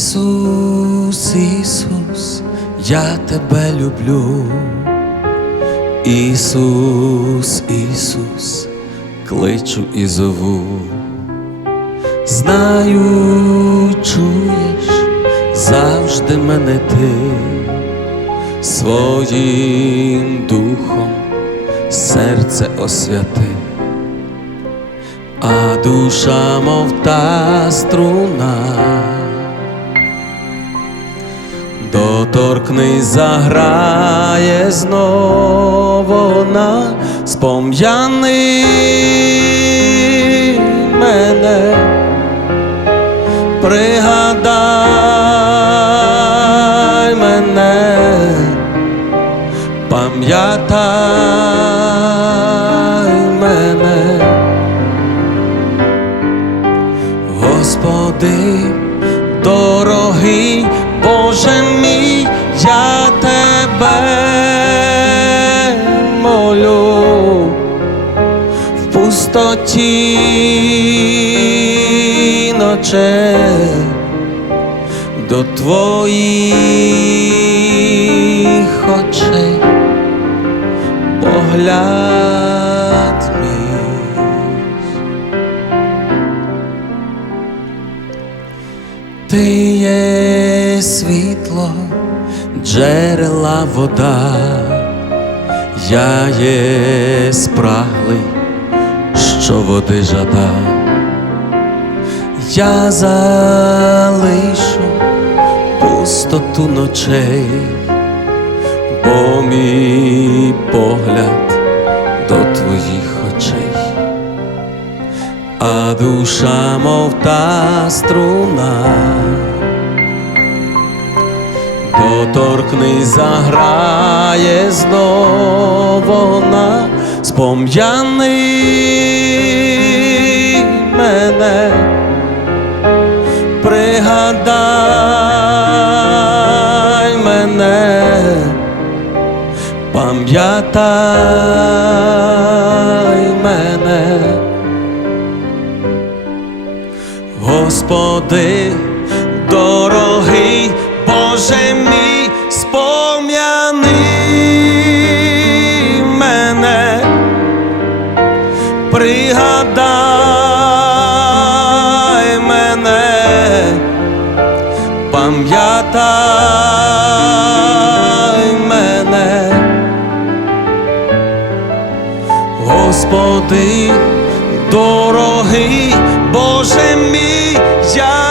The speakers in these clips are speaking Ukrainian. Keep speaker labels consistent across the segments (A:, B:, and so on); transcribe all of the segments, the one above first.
A: Ісус, Ісус, я тебе люблю. Ісус, Ісус, кличу і зову. Знаю, чуєш завжди мене ти своїм духом серце освяти, а душа, мов та струна, доторкни, заграє знов вона, спом'яни мене, пригадай мене, пам'ятай мене, Господи, дорогий Боже в пустоті ночей до твоїх очей. Погляд. Ти є світло, джерела вода, я є спраглий, що води жада, я залишу пустоту ночей, бо мій погляд до твоїх очей. А душа, мов та струна, доторкни, заграє знов вона, спом'яни мене, пригадай мене, пам'ятай мене. Господи, дорогий Боже мій, пригадай мене, пам'ятай мене, Господи, дорогий Боже мій, я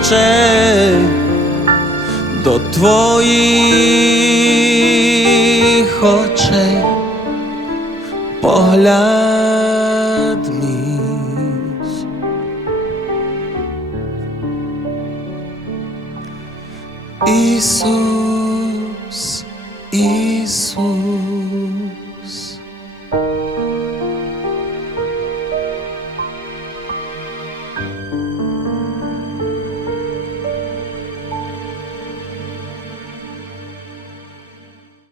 A: ночей до твоїх очей погляд мій. Ісус, Ісус.